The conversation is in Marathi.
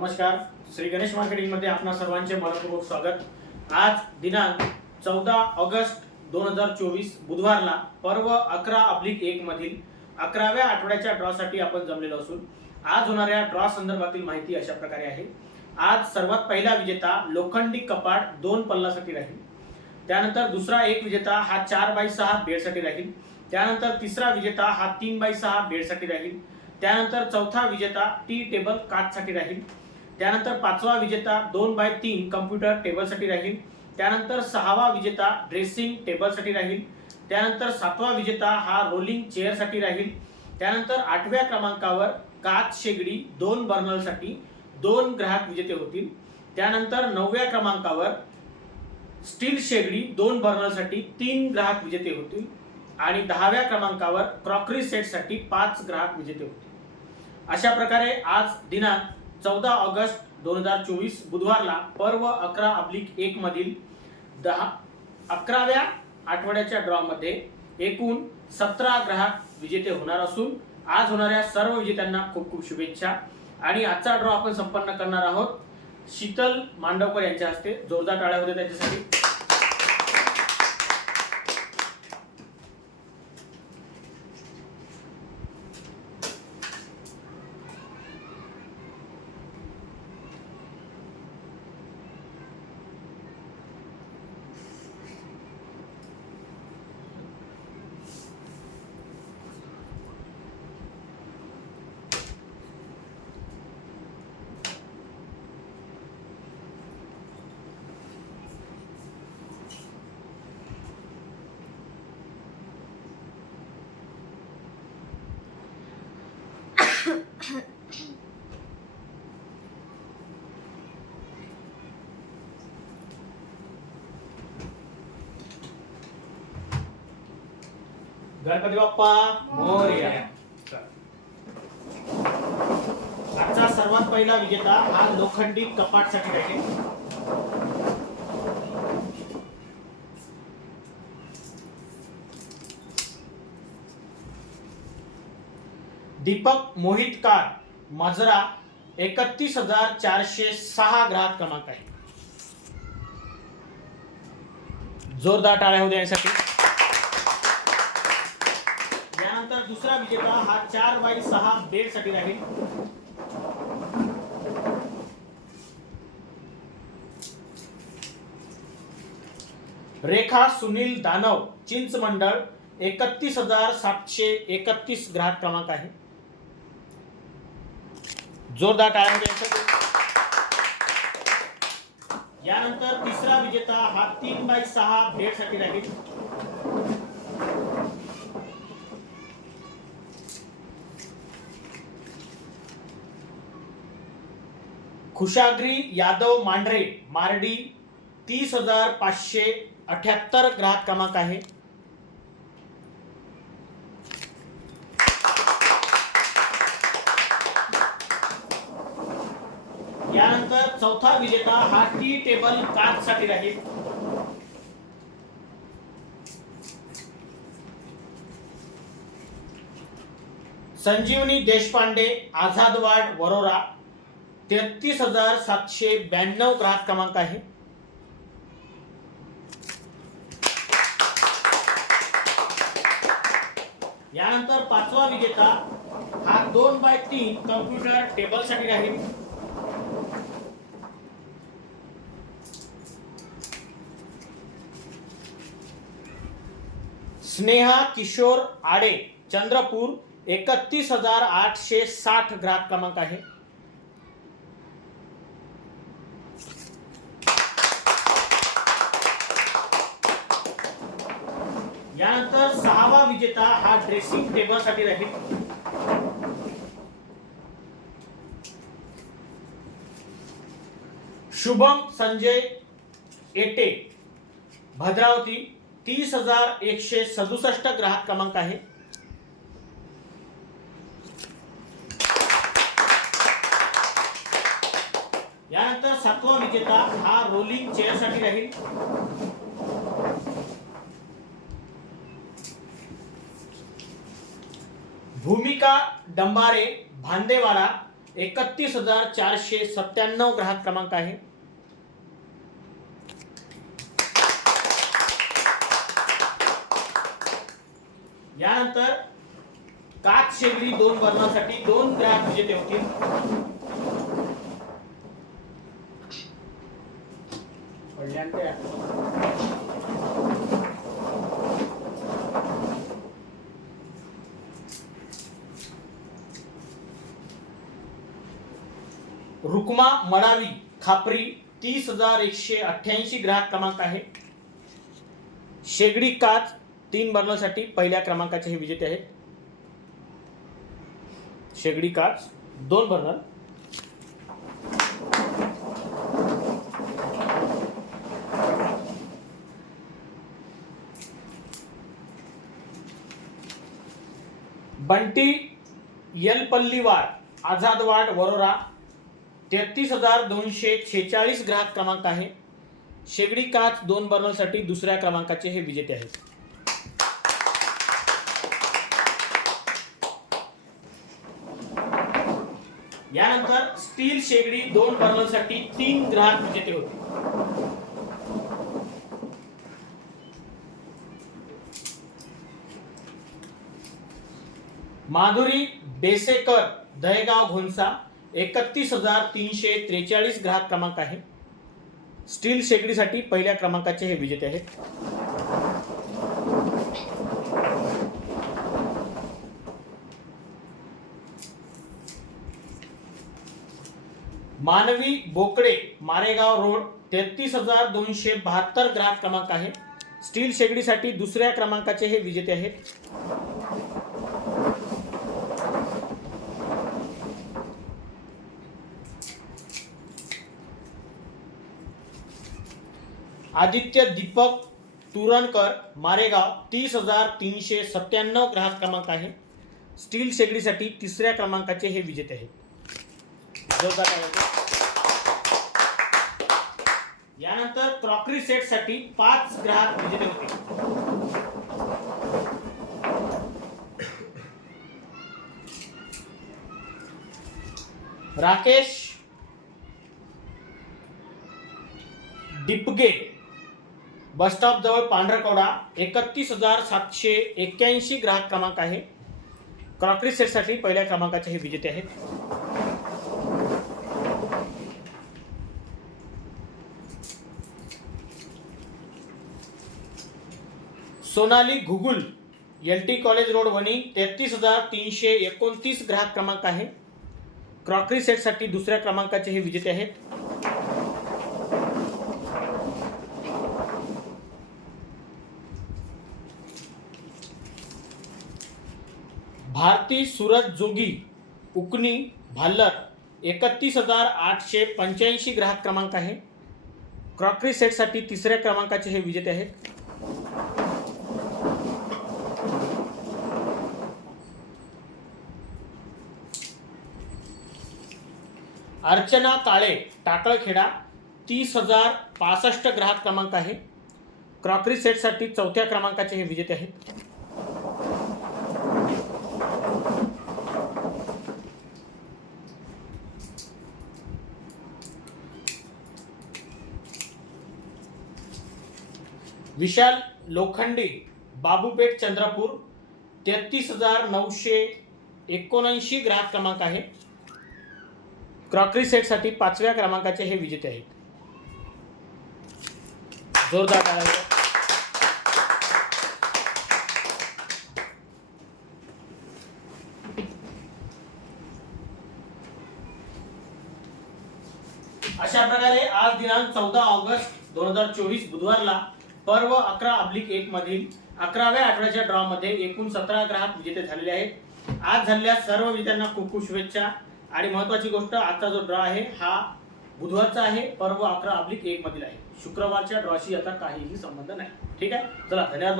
नमस्कार. श्री गणेश मार्केटिंगमध्ये आपणा सर्वांचे मनपूर्वक स्वागत. आज दिनांक चौदा ऑगस्ट दोन हजार चोवीस बुधवारला पर्व अकरा अब्लिक एक मधील अकराव्या आठवड्याच्या ड्रॉसाठी आपण जमलेलो असून आज होणाऱ्या ड्रॉ संदर्भातील माहिती अशा प्रकारे आहे. आज सर्वात पहिला विजेता लोखंडी कपाट दोन पल्लासाठी राहील. त्यानंतर दुसरा एक विजेता हा चार बाय सहा बेडसाठी राहील. त्यानंतर तिसरा विजेता हा तीन बाय सहा बेडसाठी राहील. त्यानंतर चौथा विजेता टी टेबल काचसाठी राहील. त्यानंतर पाचवा विजेता दोन बाय तीन कम्प्युटर टेबलसाठी राहील. त्यानंतर सहावा विजेता ड्रेसिंग टेबलसाठी राहील. त्यानंतर सातवा विजेता हा रोलिंग चेअरसाठी राहील. त्यानंतर आठव्या क्रमांकावर काच शेगडी दोन बर्नरसाठी दोन ग्राहक विजेते होतील. त्यानंतर नवव्या क्रमांकावर स्टील शेगडी दोन बर्नरसाठी तीन ग्राहक विजेते होतील. आणि दहाव्या क्रमांकावर क्रॉकरी सेटसाठी पाच ग्राहक विजेते होतील. अशा प्रकारे आज दिनांक चौदा ऑगस्ट दोन हजार चोवीस बुधवारला पर्व अकरा अब्लिक एक मधील दहा अकराव्या आठवड्याच्या ड्रॉमध्ये एकूण सतरा ग्राहक विजेते होणार असून आज होणाऱ्या सर्व विजेत्यांना खूप खूप शुभेच्छा. आणि आजचा ड्रॉ आपण संपन्न करणार आहोत. शीतल मांडवकर यांच्या हस्ते जोरदार टाळ्या होते त्यांच्यासाठी. गणपती बाप्पा. मोरया. आजचा सर्वात पहिला विजेता हा लोखंडी कपाटसाठी राहील. दीपक मोहित कार मजरा एकतीस हजार चारशे सहा ग्राहक क्रमांक आहे. जोरदार टाळ्या होऊ यासाठी यानंतर दुसरा विजेता हा चार बाय सहा बेडसाठी राहील. रेखा सुनील दानव चिंच मंडळ एकतीस हजार सातशे एकतीस ग्राहक क्रमांक आहे. जोरदार टाळ्या यानंतर तिसरा विजेता हा तीन बाय सहा भेटसाठी राहील. खुशाग्री यादव मांढरे मारडी तीस हजार पाचशे अठ्याहत्तर ग्राहक क्रमांक आहे यानंतर चौथा विजेता हा टी टेबल काच साठी राहील. संजीवनी देशपांडे आझादवाड वरोरा. तेहतीस हजार सातशे ब्याण्णव ग्राहक क्रमांक आहे. यानंतर पाचवा विजेता हा दोन बाय तीन कम्प्युटर टेबलसाठी राहील. स्नेहा किशोर आडे चंद्रपूर एकतीस हजार आठशे साठ ग्राहक क्रमांक आहे. यानंतर सहावा विजेता हा ड्रेसिंग टेबलसाठी राहील. शुभम संजय एटे भद्रावती तीस हजार एकशे सदुसष्ट ग्राहक क्रमांक आहे. यानंतर सातवा विजेता हा रोलिंग चेअरसाठी राहील. भूमिका डंबारे भांदेवाडा एकतीस हजार चारशे सत्त्याण्णव ग्राहक क्रमांक आहे. यानंतर काच शेगडी दोन वर्णासाठी दोन ग्राहक विजेते होतील. कल्याण रुक्मा मडावी खापरी तीस हजार एकशे अठ्ठ्याऐंशी ग्राहक क्रमांक आहे. शेगडी काच तीन बर्नरसाठी पहिल्या क्रमांकाचे हे विजेते आहेत. शेगडी काच दोन बर्नर. बंटी येलपल्लीवाड आझादवाड वरोरा. तेहतीस हजार दोनशे छेचाळीस ग्राहक क्रमांक आहे. शेगडी काच दोन बर्नरसाठी दुसऱ्या क्रमांकाचे हे विजेते आहेत. यानंतर स्टील शेगडी दोन बर्नरसाठी तीन ग्राहक विजेते होते. माधुरी बेसेकर दहेगाव घोनसा एकतीस हजार तीनशे त्रेचाळीस ग्राहक क्रमांक आहे. स्टील शेगडीसाठी पहिल्या क्रमांकाचे हे विजेते आहेत. मानवी बोकडे मारेगाव रोड तेहतीस हजार दोनशे बहात्तर ग्राहक क्रमांक आहे. स्टील शेगडीसाठी दुसऱ्या क्रमांकाचे हे विजेते आहेत. आदित्य दीपक तुरणकर मारेगाव तीस हजार तीनशे सत्त्याण्णव ग्राहक क्रमांक आहे. स्टील शेगडीसाठी तिसऱ्या क्रमांकाचे हे विजेते आहेत. यानंतर क्रॉकरी सेटसाठी पाच ग्राहक विजेते होते. राकेश डिपगे बस स्टॉप जवळ पांढरकवडा एकतीस हजार सातशे एक्क्याऐंशी ग्राहक क्रमांक आहे. क्रॉकरी सेटसाठी पहिल्या क्रमांकाचे हे विजेते आहेत. Sonali Ghugul L T college road Wani तेहतीस हजार तीनशे एकोणतीस ग्राहक क्रमांक आहे. क्रॉकरी सेटसाठी दुसऱ्या क्रमांकाचे हे विजेते आहेत. भारती सुरत जोगी उकनी भाल्लर एकतीस हजार आठशे पंच्याऐंशी ग्राहक क्रमांक आहे. क्रॉकरी सेटसाठी तिसऱ्या क्रमांकाचे हे विजेते आहेत. अर्चना काळे टाकळखेडा तीस हजार पासष्ट ग्राहक क्रमांक आहे. क्रॉकरी सेटसाठी चौथ्या क्रमांकाचे हे विजेते आहेत. विशाल लोखंडे बाबूपेठ चंद्रपूर तेहतीस हजार नऊशे एकोणऐंशी ग्राहक क्रमांक आहे. क्रॉकरी सेटसाठी पाचव्या क्रमांकाचे हे विजेते आहेत. जोरदार अशा प्रकारे आज दिनांक चौदा ऑगस्ट दोन हजार चोवीस बुधवारला पर्व अकरा अब्लिक एक मधील अकराव्या आठवड्याच्या ड्रॉ मध्ये एकूण सतरा ग्राहक विजेते झालेले आहेत. आज झालेल्या सर्व विजेत्यांना खूप खूप शुभेच्छा. आणि महत्वाची गोष्ट आजचा जो ड्रॉ आहे हा बुधवारचा आहे पर्व अकरा अब्लिक एक मधील आहे. शुक्रवारच्या ड्रॉशी आता काहीही संबंध नाही. ठीक आहे? चला धन्यवाद